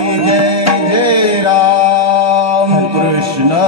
हरी जय जय Ram Krishna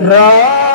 Rama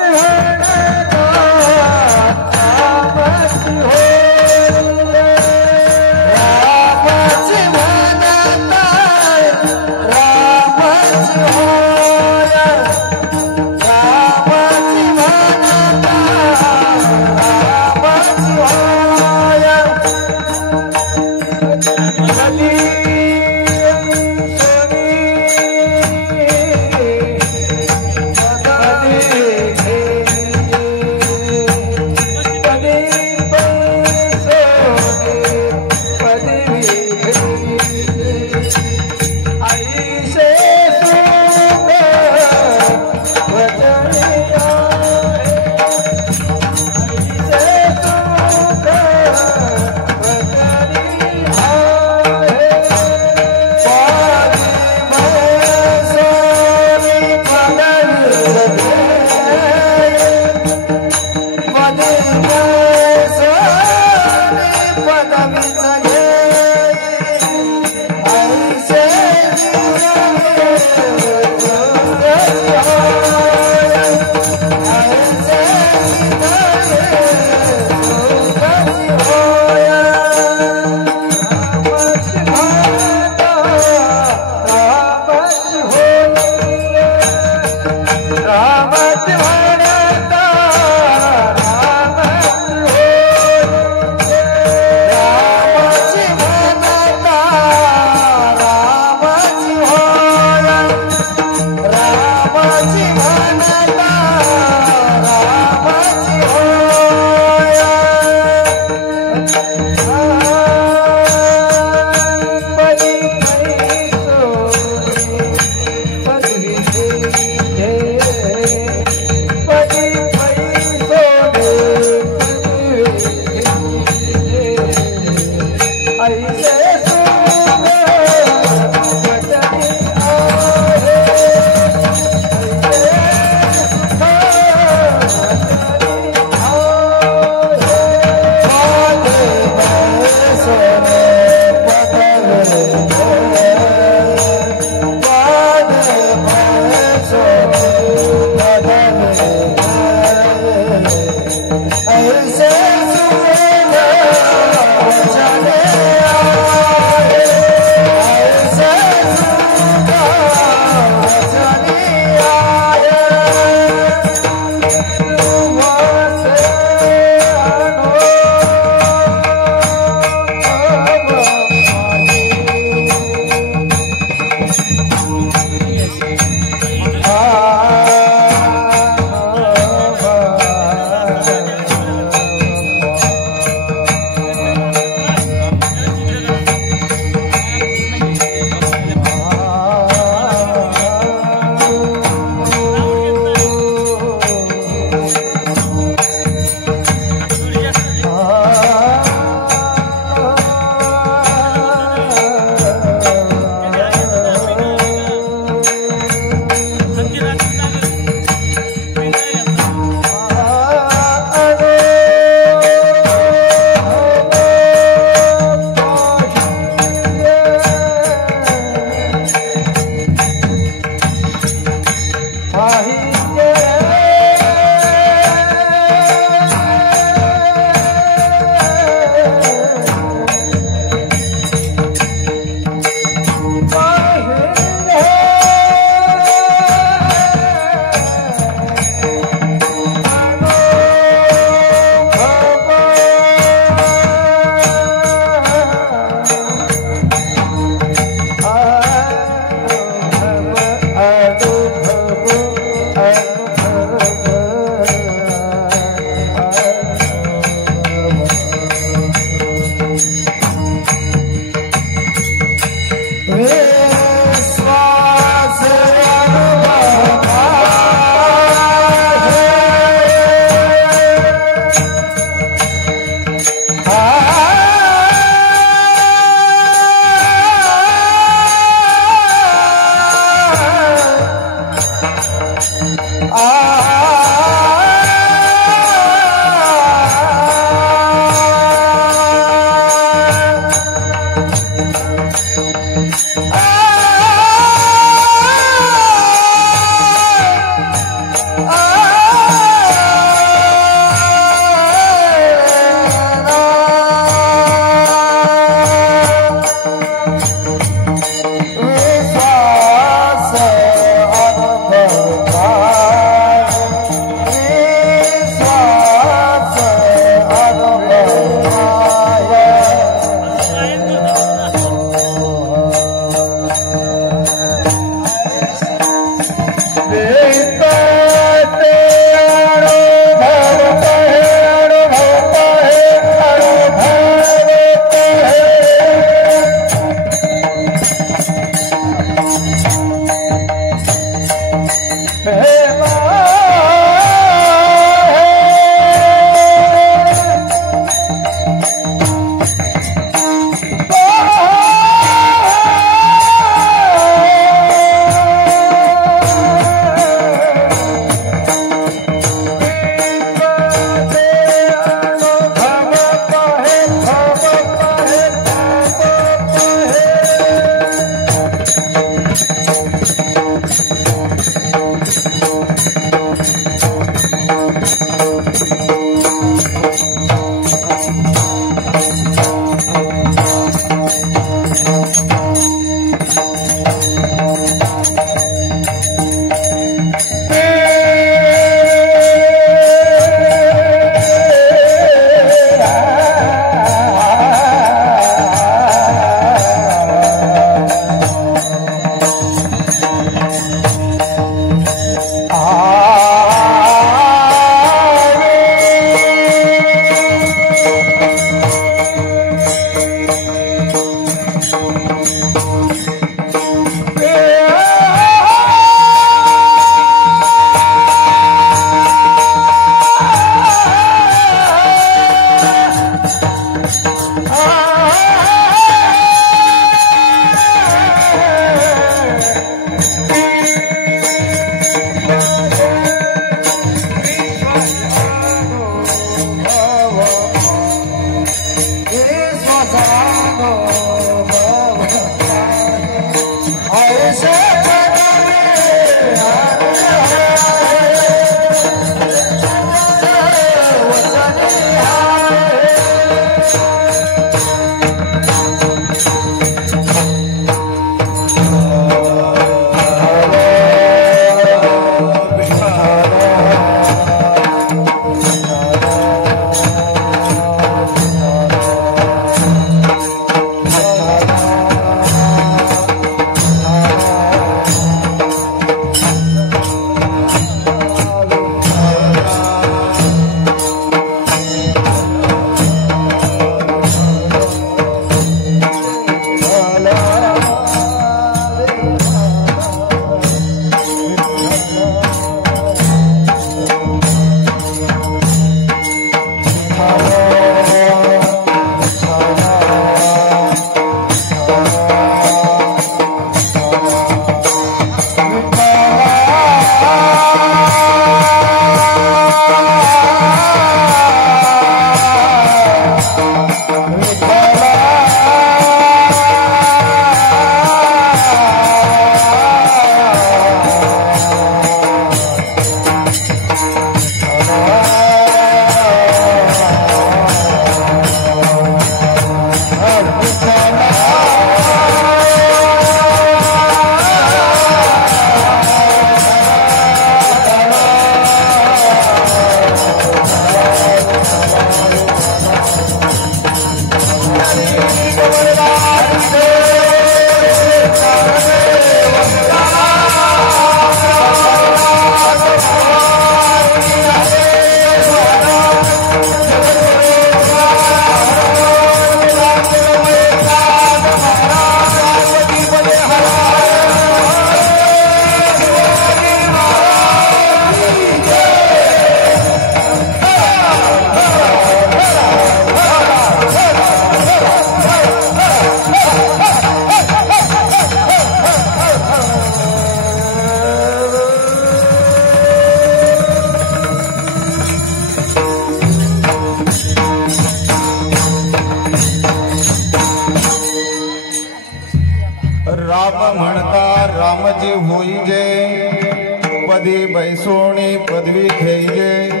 मध्ये बैसोणी पदवी घ्यायचे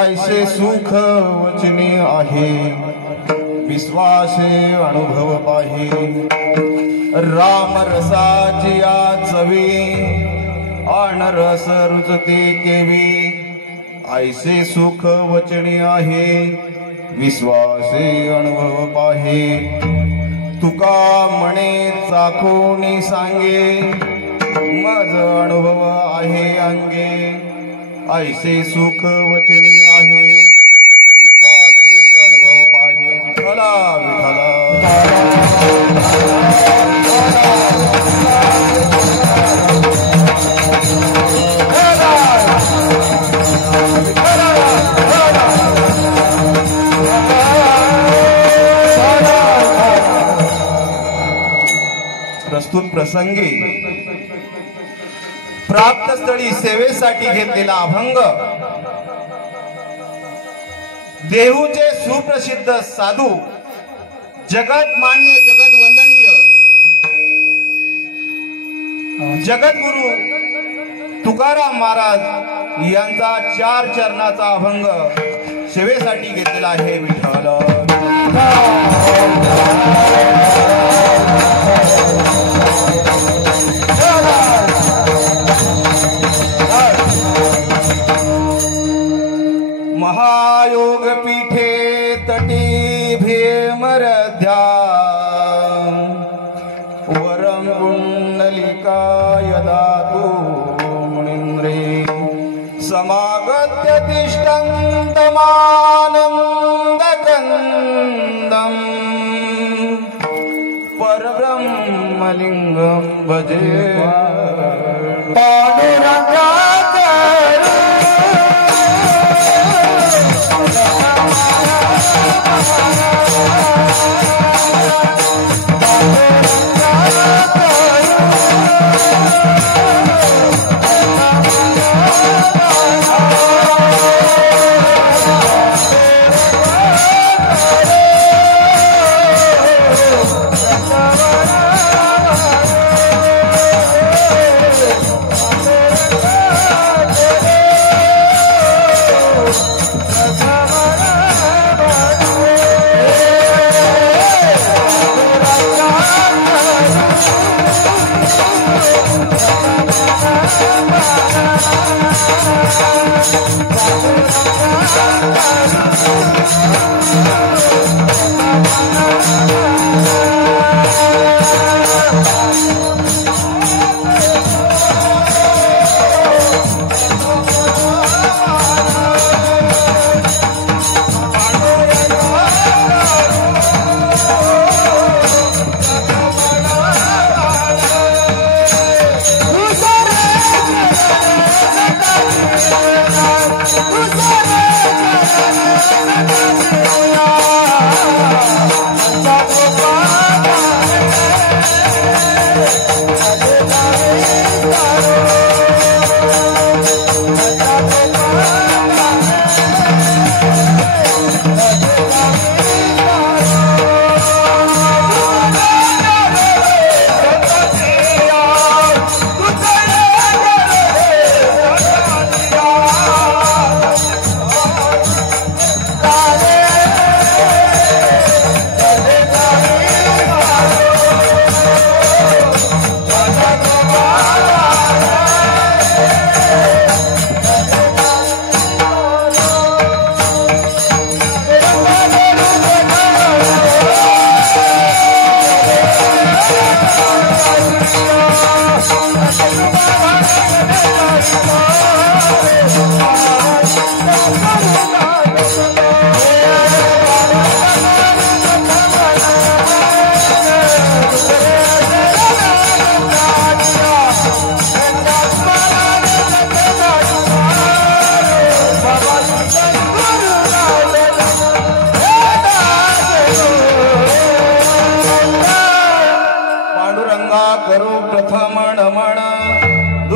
ऐसे सुख वचनी आहे विश्वासे अनुभव पाहे राम रसाची चवी आण रस रुचते केवी ऐसे सुख वचनी आहे विश्वासे अनुभव पाहे तुका म्हणे चाखोनी सांगे मज अनुभव आहे अंगे ऐसे सुख वचनी आहे विश्वासे अनुभव पाहे विठला विठला प्रस्तुत प्रसंगी प्राप्त स्थळी सेवेसाठी घेतलेला अभंग देहूचे सुप्रसिद्ध साधू जगत मान्य जगत वंदनीय जगद्गुरु तुकाराम महाराज यांचा 4 चरणाचा अभंग सेवेसाठी घेतलेला आहे विठ्ठल महायोग पीठे तटी भेमरध्या वरम कुंडलिका यदा तू मुनींद्रे समागत्य तिष्ठन्तमानन्दकन्दम् परब्रह्मलिङ्गं भजे पांडुरंगा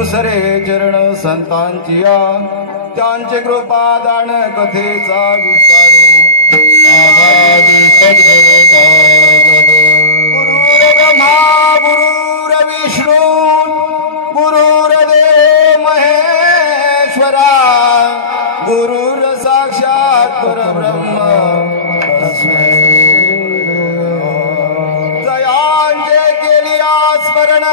दुसरे चरण संतांचिया त्यांचे कृपादान कथेचा विस्तारू गुरुर ब्रह्मा गुरुर विष्णू गुरुर्देव महेश्वर ज्ञानेश्वरा गुरुर साक्षात परब्रह्म तस्मै जयांचे केली स्मरण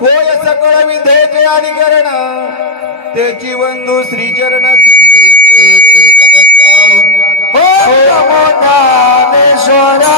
होय सकळ विधेचे अधिकरण त्याची बंधू श्रीचरण नमो ज्ञानेश्वरा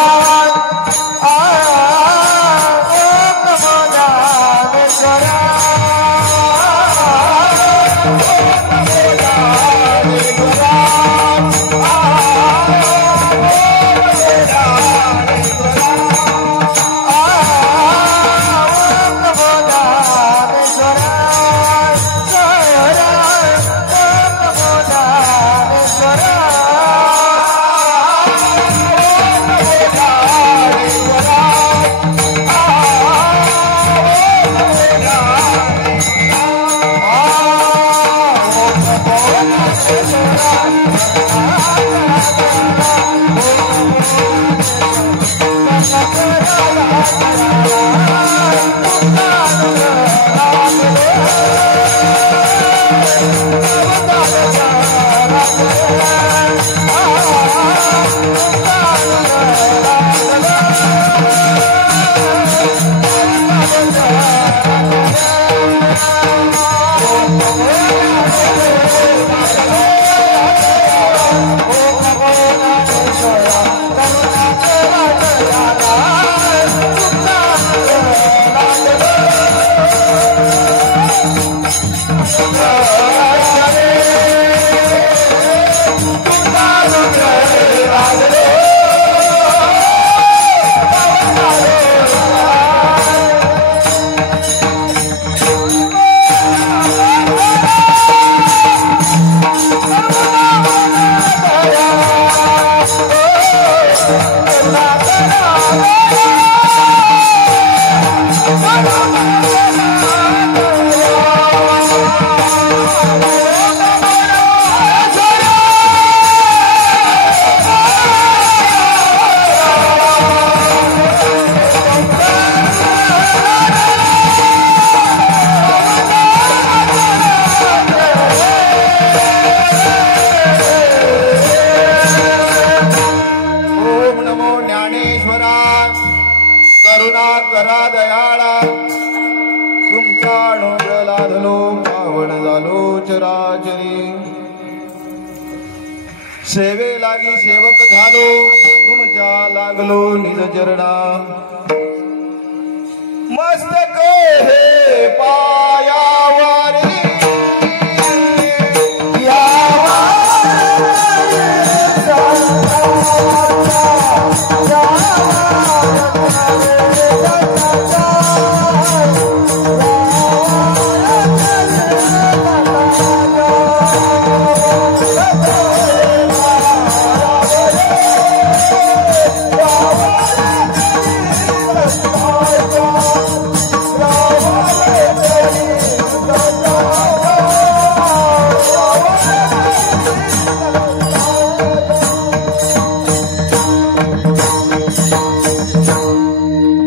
नमो ज्ञानेश्वरा करा दयाळा तुमचा अनुग्रह लाधलो पावन झालो चराचरी सेवे लागी सेवक झालो तुमच्या लागलो निज चरणा मस्तक हे पायावारी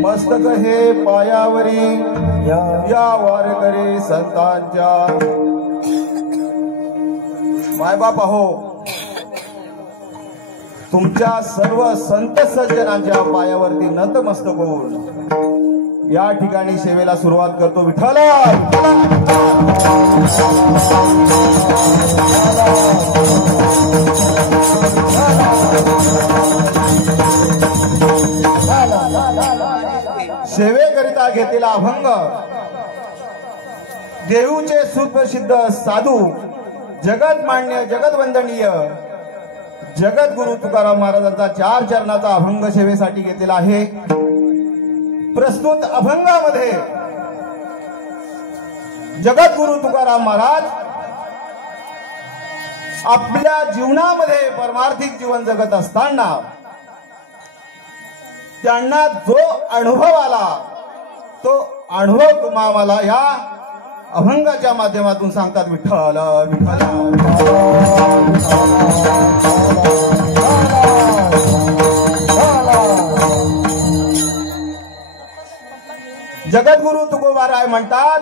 मस्तक हे पायावरी या वारकरी संतांच्या मायबाप हो तुमच्या सर्व संत सज्जनांच्या पायावरती नतमस्तक होऊन या ठिकाणी सेवेला सुरुवात करतो. विठ्ठल सेवेकरिता घेतलेला अभंग देऊचे सुप्रसिद्ध साधू जगत मान्य जगत वंदनीय जगद्गुरु तुकाराम महाराजांचा 4 चरणाचा अभंग सेवेसाठी घेतलेला आहे. प्रस्तुत अभंगामध्ये जगद्गुरु तुकाराम महाराज आपल्या जीवनामध्ये परमार्थिक जीवन जगत असताना त्यांना जो अनुभव आला तो अनुभव तुम्हाला या अभंगाच्या माध्यमातून सांगतात. विठ्ठल जगद्गुरु तुकोबाराय म्हणतात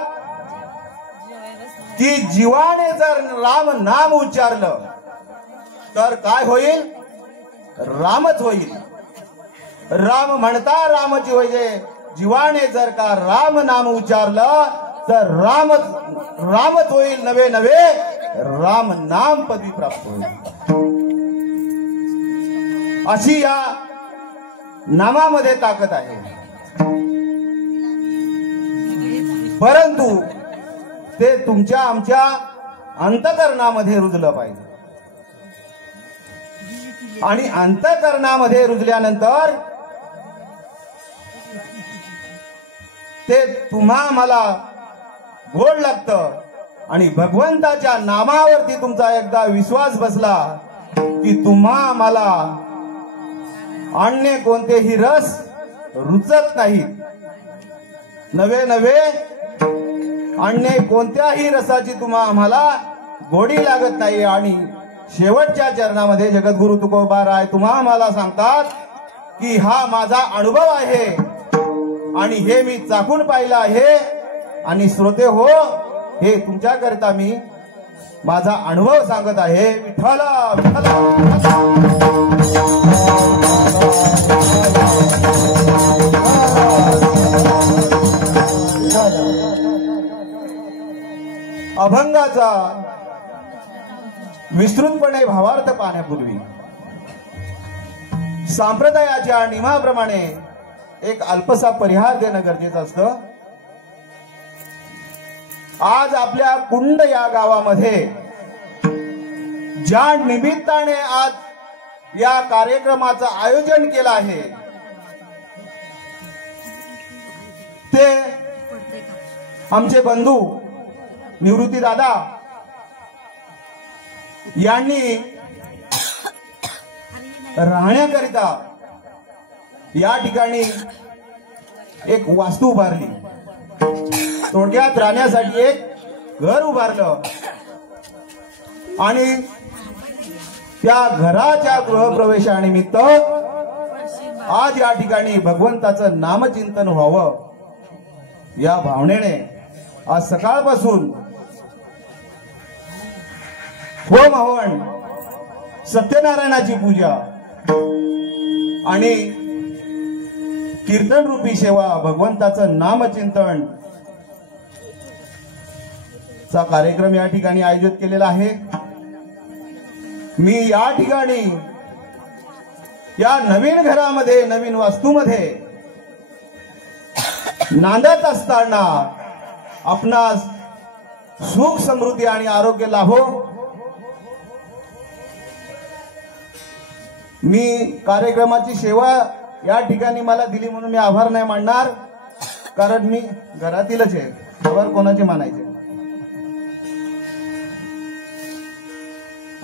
की जीवाने जर राम नाम उच्चारलं तर काय होईल? रामच होईल. राम म्हणता रामची होईल. जीवाने जर का राम नाम उच्चारलं तर रामच होईल. नवे नवे राम नाम पदी प्राप्त होईल. अशी या नामामध्ये ताकद आहे. परंतु ते तुमच्या आमच्या अंतःकरणामध्ये रुजलं पाहिजे. आणि अंतःकरणामध्ये रुजल्यानंतर ते तुम्हा मला गोड लागतं. आणि भगवंताच्या नामावरती तुमचा एकदा विश्वास बसला की तुम्हा मला अन्य कोणतेही रस रुचत नाहीत. नवे नवे अन्य कोणत्याही रसाची तुम्हा आम्हाला गोडी लागत नाही. आणि शेवटच्या चरणामध्ये जगद्गुरु तुकोबाराय तुम्हा आम्हाला सांगतात की हा माझा अनुभव आहे आणि हे मी चाकून पाहिलं आहे. आणि श्रोते हो, हे तुमच्याकरिता मी माझा अनुभव सांगत आहे. विठ्ठला विठ्ठला. अभंगाचा विस्तृतपणे भावार्थ पाहण्यापूर्वी संप्रदायाच्या नियमाप्रमाणे एक अल्पसा परिहार देणं गरजेचं असतं. आज आपल्या कुंड या गावामध्ये ज्या निमित्ताने आज या कार्यक्रमाचं आयोजन केलं आहे ते आमचे बंधू निवृत्ती दादा यांनी राहण्याकरिता या ठिकाणी एक वास्तू उभारली. थोडक्यात राहण्यासाठी एक घर उभारलं आणि त्या घराच्या गृहप्रवेशानिमित्त आज या ठिकाणी भगवंताचं नामचिंतन व्हावं या भावनेने आज सकाळपासून होम हवन, सत्यनारायणाची पूजा आणि कीर्तन रूपी सेवा, भगवंताचं नामचिंतन चा कार्यक्रम या ठिकाणी आयोजित केलेला आहे. मी या ठिकाणी या नवीन घरामध्ये, नवीन वास्तूमध्ये नांदत असताना आपणास सुख, समृद्धी आणि आरोग्य लाभो. मी कार्यक्रमाची सेवा या ठिकाणी मला दिली म्हणून मी आभार नाही मानणार, कारण मी घरातीलच आहे. आभार कोणाचे मानायचे.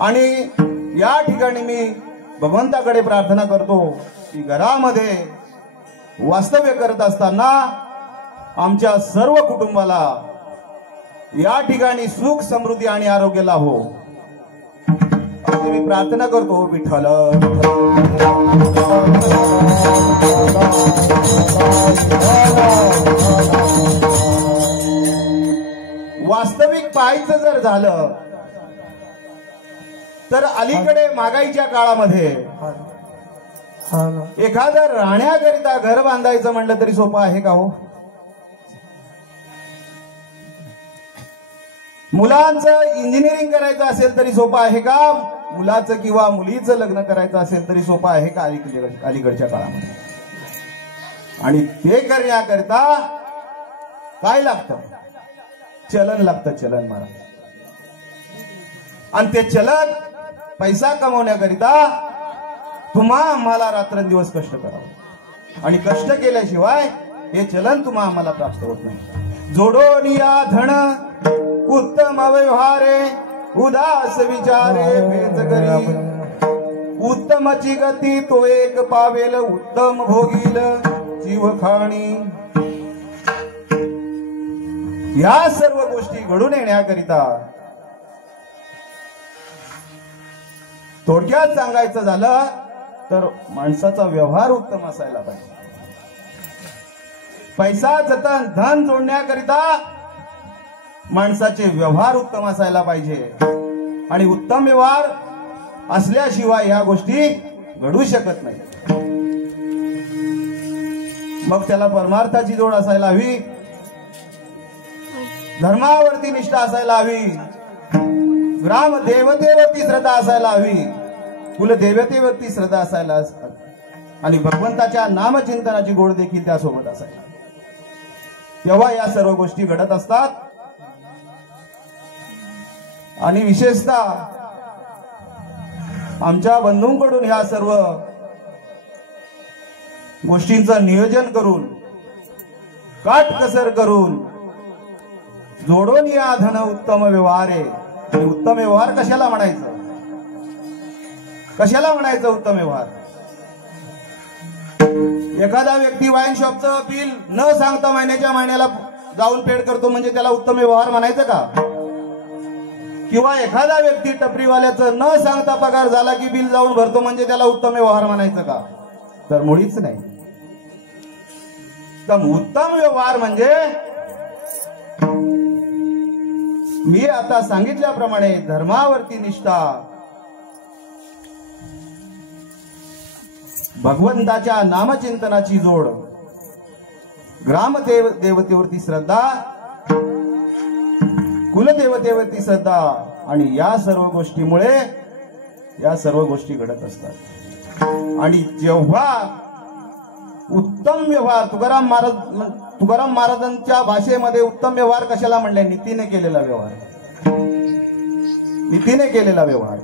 आणि या ठिकाणी मी भगवंताकडे प्रार्थना करतो की घरामध्ये वास्तव्य करत असताना आमच्या सर्व कुटुंबाला या ठिकाणी सुख, समृद्धी आणि आरोग्य लाभो अशी मी प्रार्थना करतो. विठ्ठल. वास्तविक पाहायचं जर झालं तर अलीकडे महागाईच्या काळामध्ये एखादं राहण्याकरिता घर बांधायचं म्हणलं तरी सोपं आहे का हो? मुलांचं इंजिनिअरिंग करायचं असेल तरी सोपं आहे का? मुलाचं किंवा मुलीचं लग्न करायचं असेल तरी सोपं आहे का अलीकडच्या काळामध्ये? आणि ते करण्याकरिता काय लागतं? चलन लागतं. चलन महाराज. आणि ते चलन पैसा कमवण्याकरिता तुम्हा आम्हाला रात्रंदिवस कष्ट करावं आणि कष्ट केल्याशिवाय हे चलन तुम्हा आम्हाला प्राप्त होत नाही. जोडोन या धन उत्तम व्यवहारे उदास विचारे भेद करी. उत्तमची गती तो एक पावेल उत्तम भोगील जीव खाणी. या सर्व गोष्टी घडून येण्याकरिता थोडक्यात सांगायचं झालं तर माणसाचा व्यवहार उत्तम असायला पाहिजे. पैसा जतन धन जोडण्याकरिता माणसाचे व्यवहार उत्तम असायला पाहिजे आणि उत्तम व्यवहार असल्याशिवाय ह्या गोष्टी घडू शकत नाही. मग त्याला परमार्थाची जोड असायला हवी, धर्मावरती निष्ठा असायला हवी, ग्राम देवतेवरती श्रद्धा असायला हवी, कुलदेवतेवरती श्रद्धा असायला आणि भगवंताच्या नामचिंतनाची गोड देखील त्यासोबत असायला. तेव्हा या सर्व गोष्टी घडत असतात. आणि विशेषतः आमच्या बंधूंकडून ह्या सर्व गोष्टींचं नियोजन करून काटकसर करून जोडून या धन उत्तम व्यवहार आहे. आणि उत्तम व्यवहार कशाला म्हणायचं, कशाला म्हणायचं उत्तम व्यवहार? एखादा व्यक्ती वाईन शॉपचं बिल न सांगता महिन्याच्या महिन्याला जाऊन पेड करतो म्हणजे त्याला उत्तम व्यवहार म्हणायचं का? किंवा एखादा व्यक्ती टपरीवाल्याचं न सांगता पगार झाला की बिल जाऊन भरतो म्हणजे त्याला उत्तम व्यवहार म्हणायचं का? तर मुळीच नाही. तर उत्तम व्यवहार म्हणजे मी आता सांगितल्याप्रमाणे धर्मावरती निष्ठा, भगवंताच्या नामचिंतनाची जोड, ग्रामदेव देवतेवरती श्रद्धा, कुलदेवतेवरती श्रद्धा आणि या सर्व गोष्टीमुळे या सर्व गोष्टी घडत असतात. आणि जेव्हा उत्तम व्यवहार तुकाराम महाराजांच्या भाषेमध्ये उत्तम व्यवहार कशाला म्हणले? नीतीने केलेला व्यवहार, नीतीने केलेला व्यवहार.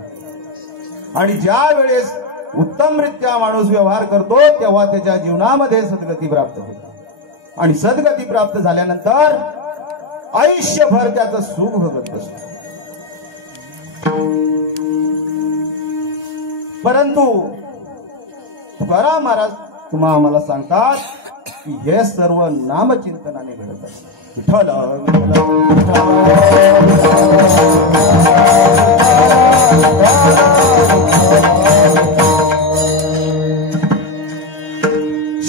आणि ज्या वेळेस उत्तमरित्या माणूस व्यवहार करतो तेव्हा त्याच्या जीवनामध्ये सद्गती प्राप्त होते. आणि सद्गती प्राप्त झाल्यानंतर आयुष्यभर त्याचं सुख भोगत असतो. परंतु तुकाराम महाराज तुम्हा आम्हाला सांगतात की हे सर्व नामचिंतनाने घडत असते. विठ्ठल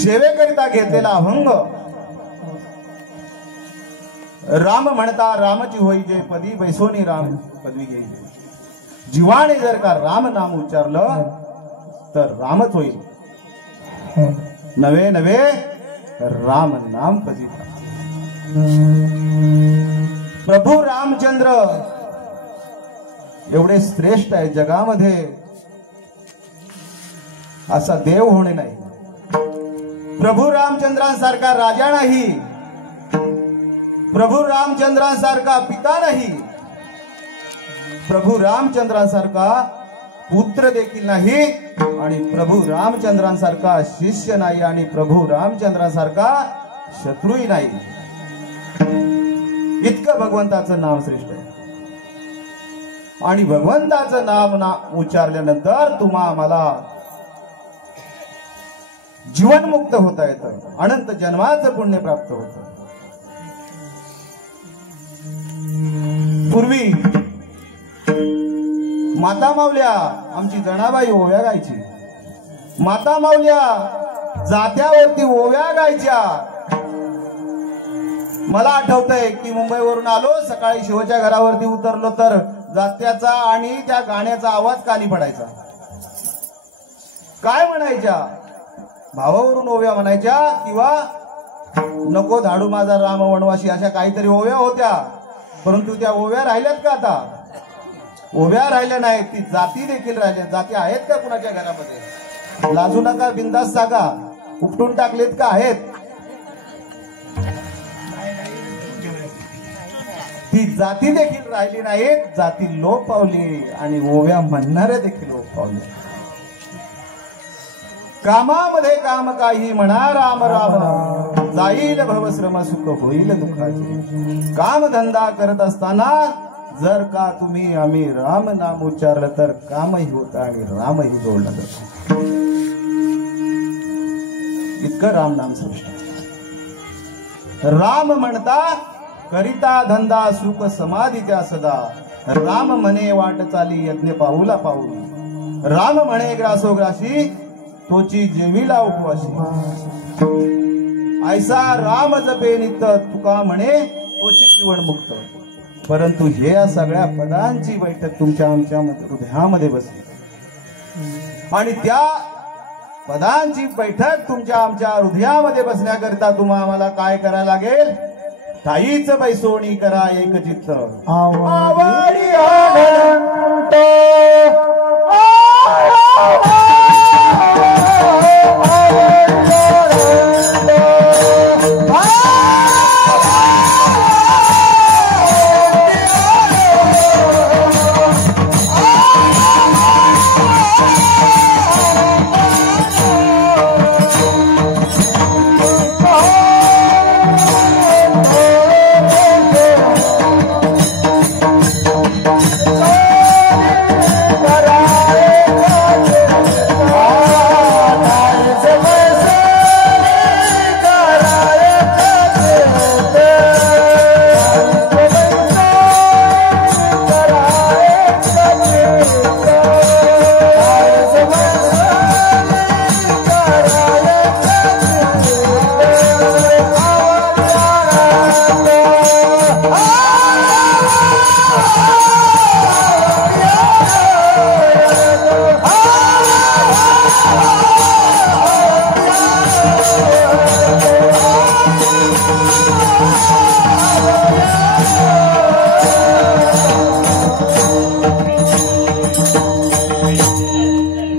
सेवेकरिता घेतलेला अभंग, राम म्हणता रामची होई जे पदी, बैसोनी राम पदवी घेई. जीवाने जर का राम नाम उच्चारलं तर रामच होईल, नवे नवे राम नाम पदी. प्रभू रामचंद्र एवढे श्रेष्ठ आहे जगामध्ये, असा देव होणे नाही. प्रभू रामचंद्रांसारखा राजा नाही, प्रभू रामचंद्रांसारखा पिता नाही, प्रभू रामचंद्रांसारखा पुत्र देखील नाही आणि प्रभू रामचंद्रांसारखा शिष्य नाही आणि प्रभू रामचंद्रांसारखा शत्रूही नाही. इतकं भगवंताचं नाव श्रेष्ठ आहे. आणि भगवंताचं नाम उच्चारल्यानंतर तुम्हा आम्हाला जीवनमुक्त होता येतं, अनंत जन्माचं पुण्य प्राप्त होतं. पूर्वी माता माऊल्या आमची जनाबाई ओव्या गायची, माता माऊल्या जात्यावरती ओव्या गायच्या. मला आठवतंय की मुंबईवरून आलो, सकाळी शिवच्या घरावरती उतरलो तर जात्याचा आणि त्या गाण्याचा आवाज कानी पडायचा. काय म्हणायच्या? भावावरून ओव्या म्हणायच्या किंवा नको धाडू माझा राम वनवासी, अशा काहीतरी ओव्या होत्या. परंतु त्या ओव्या राहिल्यात का? आता ओव्या राहिल्या नाहीत, ती जाती देखील राहिल्या. जाती आहेत का कुणाच्या घरामध्ये? लाजू नका, बिंदास सांगा, उपटून टाकलेत का? आहेत. ती जाती देखील राहिली नाहीत, जाती लोप पावली आणि ओव्या म्हणणारे देखील लोप पावले. कामामध्ये काम काही म्हणा राम राम, जाईल भवश्रम सुख होईल दुःखाचे. काम धंदा करत असताना जर का तुम्ही आम्ही राम नाम उच्चारलं तर कामही होतं आणि रामही जोडलं जातं. इतकं राम नाम श्रेष्ठ. राम म्हणता करिता धंदा सुख समाधी त्या सदा, राम म्हणे वाट चाली यज्ञ पाऊला पाऊल, राम म्हणे ग्रासोग्रासी तोची जेवीला उपवासी. ऐसा राम जपे नित तुका म्हणे तोची जीवन मुक्त. परंतु हे या सगळ्या पदांची बैठक तुमच्या आमच्या हृदयामध्ये बसली आणि त्या पदांची बैठक तुमच्या आमच्या हृदयामध्ये बसण्याकरिता तुम्हाला आम्हाला काय करायला लागेल? ठाईच बैसोणी करा एक चित्त आवडी अनंत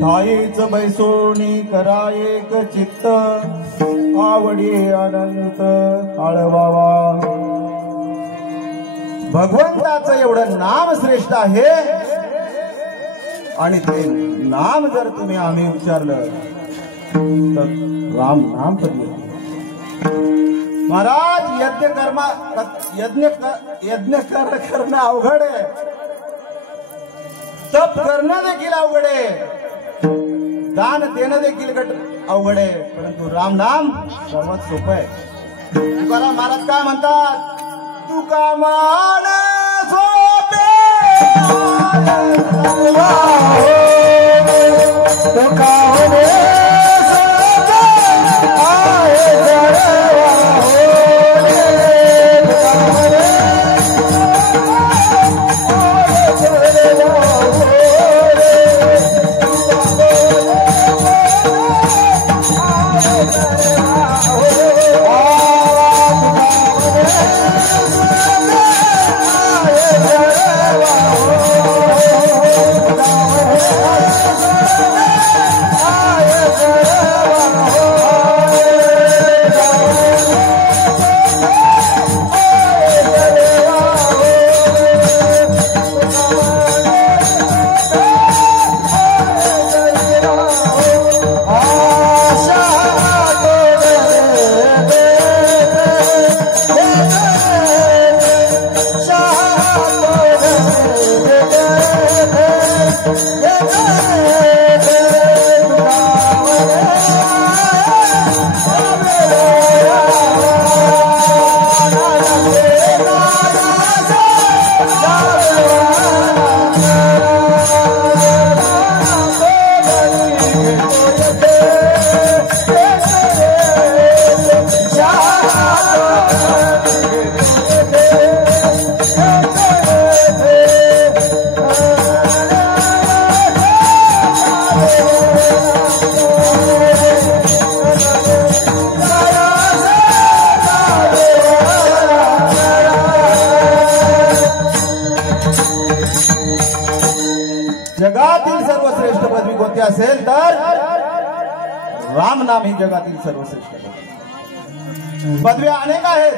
ठाईच बैसोणी करा एक चित्त आवडी अनंत आळवावा. भगवंताचं एवढं नाम श्रेष्ठ आहे आणि ते नाम जर तुम्ही आम्ही उच्चारलं तर राम नाम पडले. महाराज यज्ञ करणं अवघड आहे, तप करणं देखील अवघड आहे, दान देणं देखील अवघड आहे, परंतु राम नाम सर्वात सोपं आहे. तुकाराम महाराज काय म्हणतात? तुका मान सोपे तुका जगातील सर्वश्रेष्ठ पदवी कोणती असेल तर राम नाम ही जगातील सर्वश्रेष्ठ पदवी. पदव्या अनेक आहेत.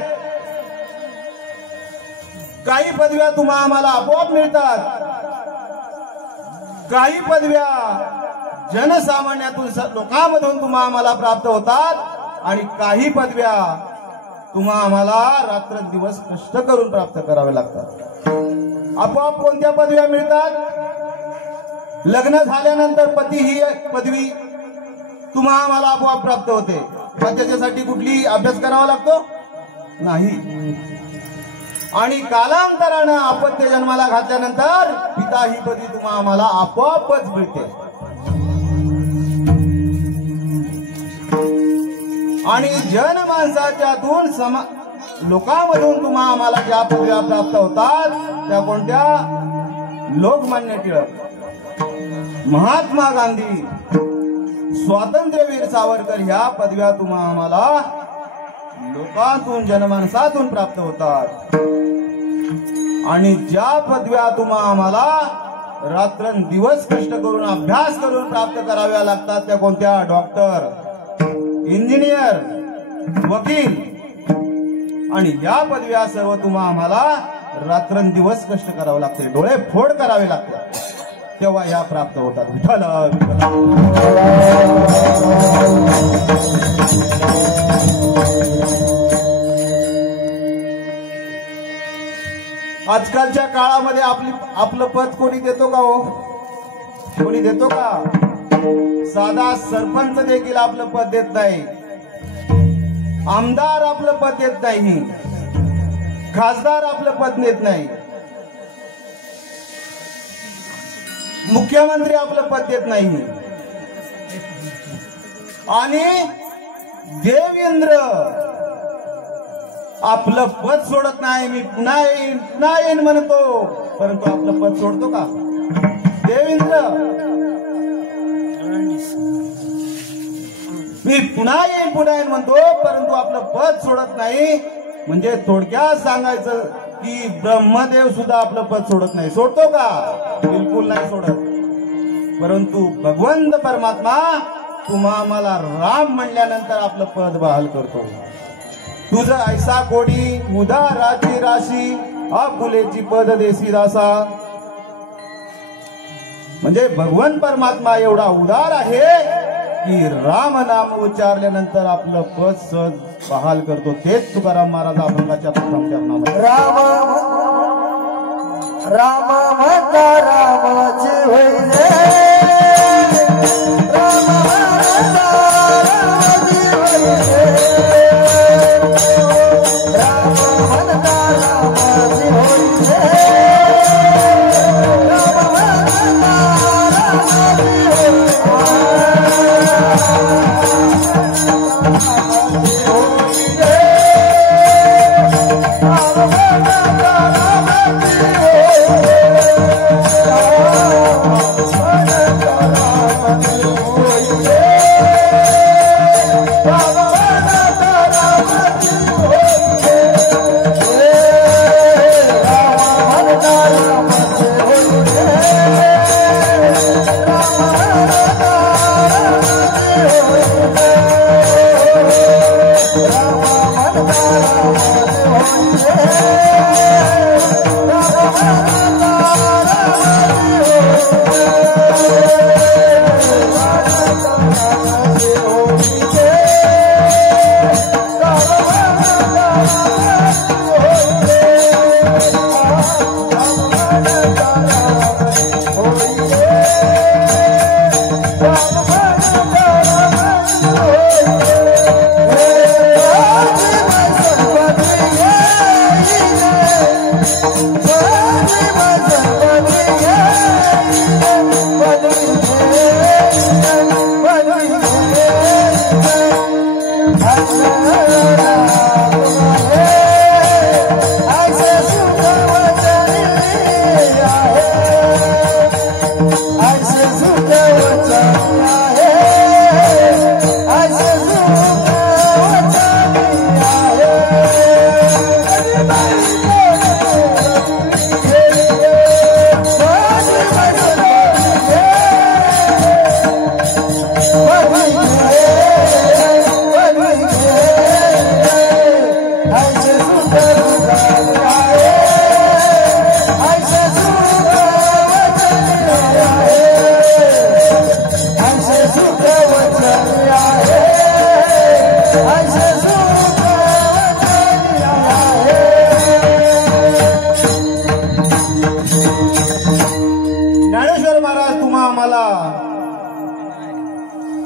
काही पदव्या तुम्हा आम्हाला आपोआप मिळतात, काही पदव्या जनसामान्यातून लोकांमधून तुम्हा आम्हाला प्राप्त होतात आणि काही पदव्या तुम्हा आम्हाला रात्रंदिवस कष्ट करून प्राप्त कराव्या लागतात. आपोआप कोणत्या पदव्या मिळतात? लग्न झाल्यानंतर पती ही पदवी तुम्हा आम्हाला आपोआप प्राप्त होते. पण त्याच्यासाठी कुठली अभ्यास करावा लागतो? नाही. आणि कालांतरानं अपत्य जन्माला घातल्यानंतर पिता ही पदवी तुम्हा आम्हाला आपोआपच मिळते. आणि जन माणसाच्यातून लोकांमधून तुम्हा आम्हाला ज्या पदव्या प्राप्त होतात त्या कोणत्या? लोकमान्य टिळक, महात्मा गांधी, स्वातंत्र्यवीर सावरकर ह्या पदव्या तुम्हा आम्हाला लोकांतून जनमानसातून प्राप्त होतात. आणि ज्या पदव्या तुम्हा आम्हाला रात्रंदिवस कष्ट करून अभ्यास करून प्राप्त कराव्या लागतात त्या कोणत्या? डॉक्टर, इंजिनियर, वकील. आणि या पदव्या सर्व तुम्हा आम्हाला रात्रंदिवस कष्ट करावं लागते, डोळे फोड करावे लागतात, तेव्हा या प्राप्त होतात. विठ्ठल आजकालच्या काळामध्ये आपलं पद कोणी देतो का हो? कोणी देतो का? साधा सरपंच देखील आपलं पद देत नाही, आमदार आपलं पद देत नाही, खासदार आपलं पद देत नाही, मुख्यमंत्री आपलं पद देत नाही. आणि देवेंद्र आपलं पद सोडत नाही. मी पुन्हा येईन म्हणतो, परंतु आपलं पद सोडतो का देवेंद्र? मी पुन्हा येईन म्हणतो, परंतु आपलं पद सोडत नाही. म्हणजे थोडक्यात सांगायचं की ब्रह्मदेव सुद्धा आपलं पद सोडत नाही. सोडतो का? बिलकुल नाही सोडत. परंतु भगवंत परमात्मा तुम्हा आम्हाला राम म्हणल्यानंतर आपलं पद बहाल करतो. तुझं ऐसा कोडी उदाराची राशी आपुलेची पद देसी दासा. म्हणजे भगवान परमात्मा एवढा उदार आहे की राम नाम उच्चारल्यानंतर आपलं पद सहज बहाल करतो. तेच तुकाराम महाराज अभंगाच्या प्रथम चरणामध्ये राम राम म्हणता रामाचे होईले, राम म्हणता रामाचे होईले, राम म्हणता रामाचे होईले, राम म्हणता रामाचे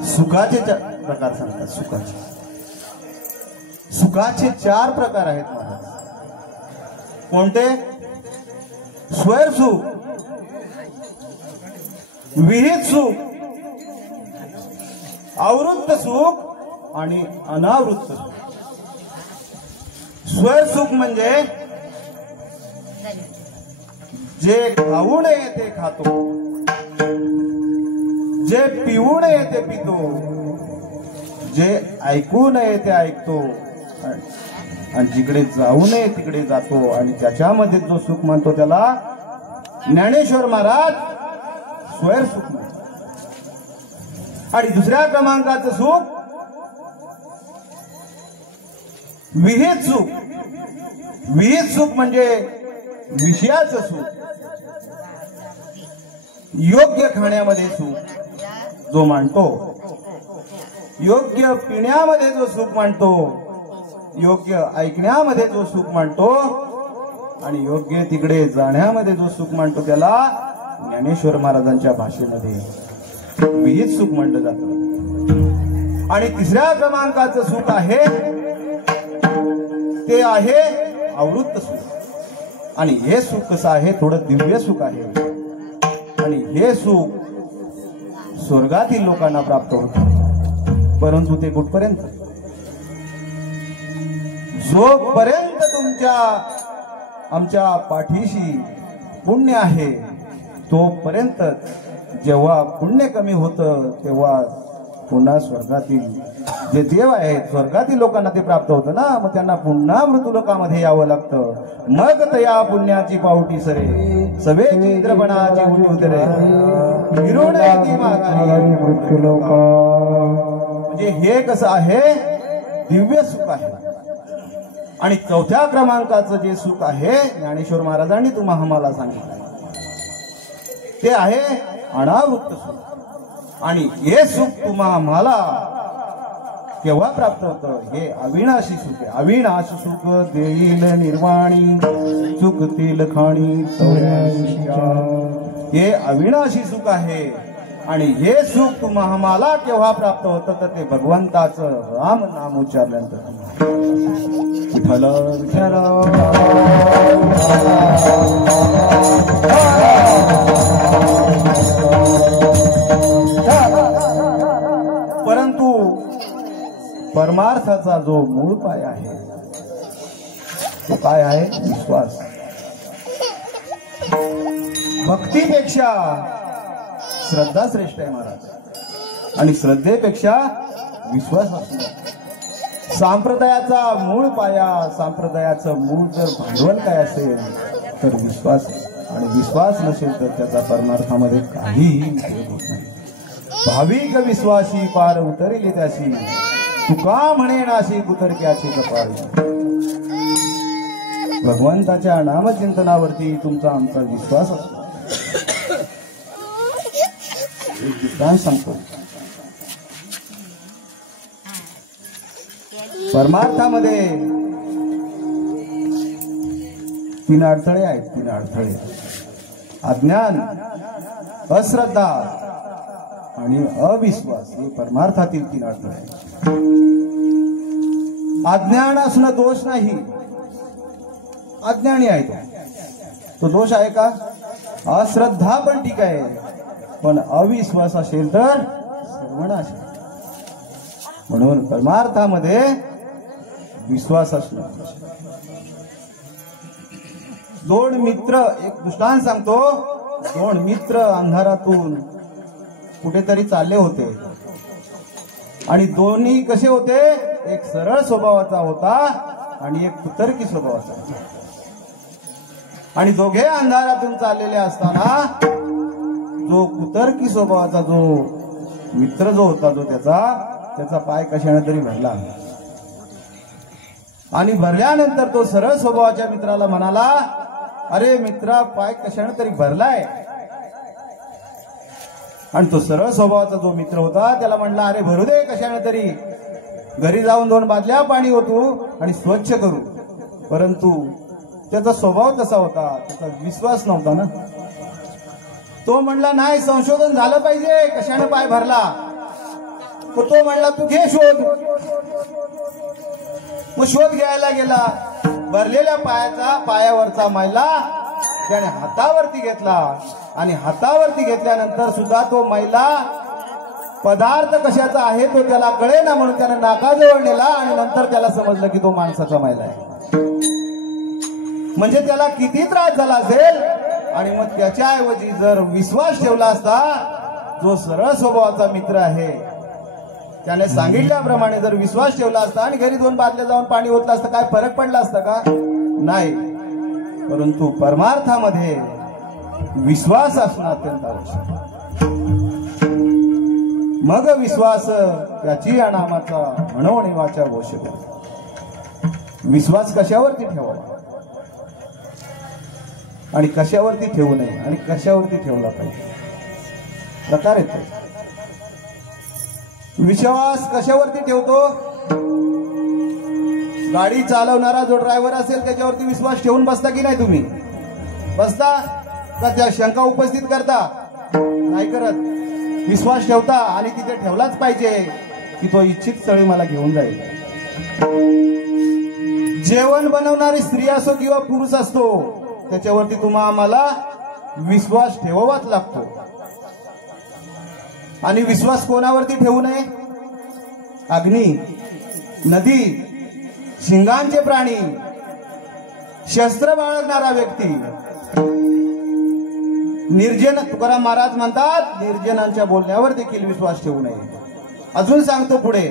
सुखाचे प्रकार सांगतात. सुखाचे 4 प्रकार आहेत महाराज. कोणते? स्वैर सुख, विहित सुख, आवृत्त सुख आणि अनावृत्त सुख. स्वर सुख म्हणजे जे खाऊ नये ते खातो, जे पिऊ नये ते पितो, जे ऐकू नये ते ऐकतो आणि जिकडे जाऊ नये तिकडे जातो आणि त्याच्यामध्ये जो सुख मानतो त्याला ज्ञानेश्वर महाराज स्वर सुख म्हणतात. आणि दुसऱ्या क्रमांकाचं सुख विहित सुख. विहित सुख म्हणजे विषयाचं सुख, योग्य खाण्यामध्ये सुख जो मानतो, योग्य पिण्यामध्ये जो सुख मानतो, योग्य ऐकण्यामध्ये जो सुख मानतो आणि योग्य तिकडे जाण्यामध्ये जो सुख मानतो त्याला ज्ञानेश्वर महाराजांच्या भाषेमध्ये विहित सुख म्हटलं जातं. आणि तिसऱ्या क्रमांकाचं सुख आहे ते आहे आवृत्त सुख. आणि हे सुख कसं आहे, थोडं दिव्य सुख आहे आणि हे सुख स्वर्गातील लोकांना प्राप्त होतं. परंतु ते कुठपर्यंत, जोपर्यंत तुमच्या आमच्या पाठीशी पुण्य आहे तोपर्यंत. जेव्हा पुण्य कमी होतं तेव्हा पुन्हा स्वर्गातील जे देव आहेत स्वर्गातील लोकांना ते प्राप्त होतं ना, मग त्यांना पुन्हा मृत्यूलोकामध्ये यावं लागतं. मग तया पुण्याची पावटी सरे सवेची इंद्रपणाची उठी उतरे फिरून येते माघारी मृत्यूलोका. म्हणजे हे कसं आहे, दिव्य सुख आहे. आणि चौथ्या क्रमांकाचं जे सुख आहे ज्ञानेश्वर महाराजांनी तुम्हाला आम्हाला सांगितलं ते आहे अनावृत्त सुख. आणि हे सुख तुम्हा आम्हाला केव्हा प्राप्त होतं, हे अविनाशी सुख आहे. अविनाश सुख देईल निर्वाणी चुकतील खाणी. हे अविनाशी सुख आहे. आणि हे सुख तुम्हा आम्हाला केव्हा प्राप्त होतं तर ते भगवंताचं राम नाम उच्चारल्यानंतर. विठ्ठल विठ्ठल परंतु परमार्थाचा जो मूळ पाय आहे तो काय आहे, विश्वास. भक्तीपेक्षा श्रद्धा श्रेष्ठ आहे महाराज. आणि श्रद्धेपेक्षा विश्वास असतो. संप्रदायाचा मूळ पाया, संप्रदायाचं मूळ जर भांडवल काय असेल तर विश्वास आहे. आणि विश्वास नसेल तर त्याचा परमार्थामध्ये काहीही उपयोग होत नाही. भाविक विश्वासी पार उतरिले त्याशी तुका म्हणे नाशी कुतरक्याची कपाळी. भगवंताच्या नामचिंतनावरती तुमचा आमचा विश्वास असतो. एक दृष्टांत सांगतो. परमार्थामध्ये 3 अडथळे आहेत. 3 अडथळे: अज्ञान, अश्रद्धा आणि अविश्वास. हे परमार्थातील 3 अडथळे आहेत. अज्ञान असणं दोष नाही. अज्ञानी आहे तो दोष आहे का? अश्रद्धा पण ठीक आहे, पण अविश्वास असेल तर सर्वनाश. म्हणून परमार्थामध्ये विश्वास असणं. 2 मित्र, एक दृष्टांत सांगतो. 2 मित्र अंधारातून कुठेतरी चालले होते आणि दोन्ही कसे होते, एक सरळ स्वभावाचा होता आणि एक कुतर्की स्वभावाचा होता. आणि दोघे अंधारातून चाललेले असताना जो कुतर्की स्वभावाचा जो मित्र जो होता जो त्याचा पाय कशाने तरी भरला. आणि भरल्यानंतर तो सरळ स्वभावाच्या मित्राला म्हणाला, अरे मित्रा, पाय कशाने तरी भरलाय. आणि तो सरळ स्वभावाचा जो मित्र होता त्याला म्हणला, अरे भरू दे कशाने तरी, घरी जाऊन 2 बादल्या पाणी ओतू आणि स्वच्छ करू. परंतु त्याचा स्वभाव तसा होता, त्याचा विश्वास नव्हता ना. तो म्हणला, नाही, संशोधन झालं पाहिजे, कशाने पाय भरला. तो म्हणला, तू घे शोध. मग शोध घ्यायला गेला. भरलेल्या पायावरचा मैला त्याने हातावरती घेतला आणि हातावरती घेतल्यानंतर सुद्धा तो मैला पदार्थ कशाचा आहे तो त्याला कळेना, म्हणून त्याने नाकाजवळ नेला आणि नंतर त्याला समजलं की तो माणसाचा मैला आहे. म्हणजे त्याला किती त्रास झाला असेल. आणि मग त्याच्याऐवजी जर विश्वास ठेवला असता, जो सरळ स्वभावाचा मित्र आहे त्याने सांगितल्याप्रमाणे जर विश्वास ठेवला असता आणि घरी 2 बादल्या जाऊन पाणी ओतलं असतं, काय फरक पडला असता का? नाही. परंतु परमार्थामध्ये विश्वास असणं अत्यंत आवश्यक. मग विश्वास त्याची या नामाचा म्हणून वाचा घोषित. विश्वास कशावरती ठेवावा आणि कशावरती ठेवू नये आणि कशावरती ठेवला पाहिजे, प्रकार येतो. विश्वास कशावरती ठेवतो? गाडी चालवणारा जो ड्रायव्हर असेल त्याच्यावरती विश्वास ठेवून बसता की नाही? तुम्ही बसता का? त्या शंका उपस्थित करता? नाही करत. विश्वास ठेवता आणि तिथे ठेवलाच पाहिजे की तो इच्छित स्थळी मला घेऊन जाईल. जेवण बनवणारी स्त्री असो किंवा पुरुष असतो, त्याच्यावरती तुम्हा आम्हाला विश्वास ठेवावाच लागतो. आणि विश्वास कोणावरती ठेवू नये? अग्नी, नदी, शिंगांचे प्राणी, शस्त्र बाळगणारा व्यक्ती, निर्जन. तुकाराम महाराज म्हणतात निर्जनांच्या बोलण्यावर देखील विश्वास ठेवू नये. अजून सांगतो पुढे.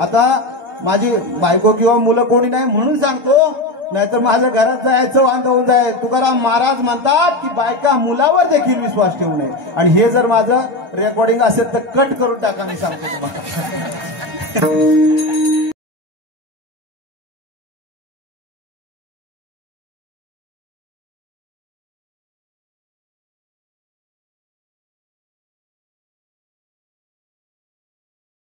आता माझी बायको किंवा मुलं कोणी नाही म्हणून सांगतो, नाहीतर माझं घरात जायचं वांद होऊन जाईल. तुकाराम महाराज म्हणतात की बायका मुलावर देखील विश्वास ठेवू नये. आणि हे जर माझं रेकॉर्डिंग असेल तर कट करून टाका, मी सांगतो तुम्हाला.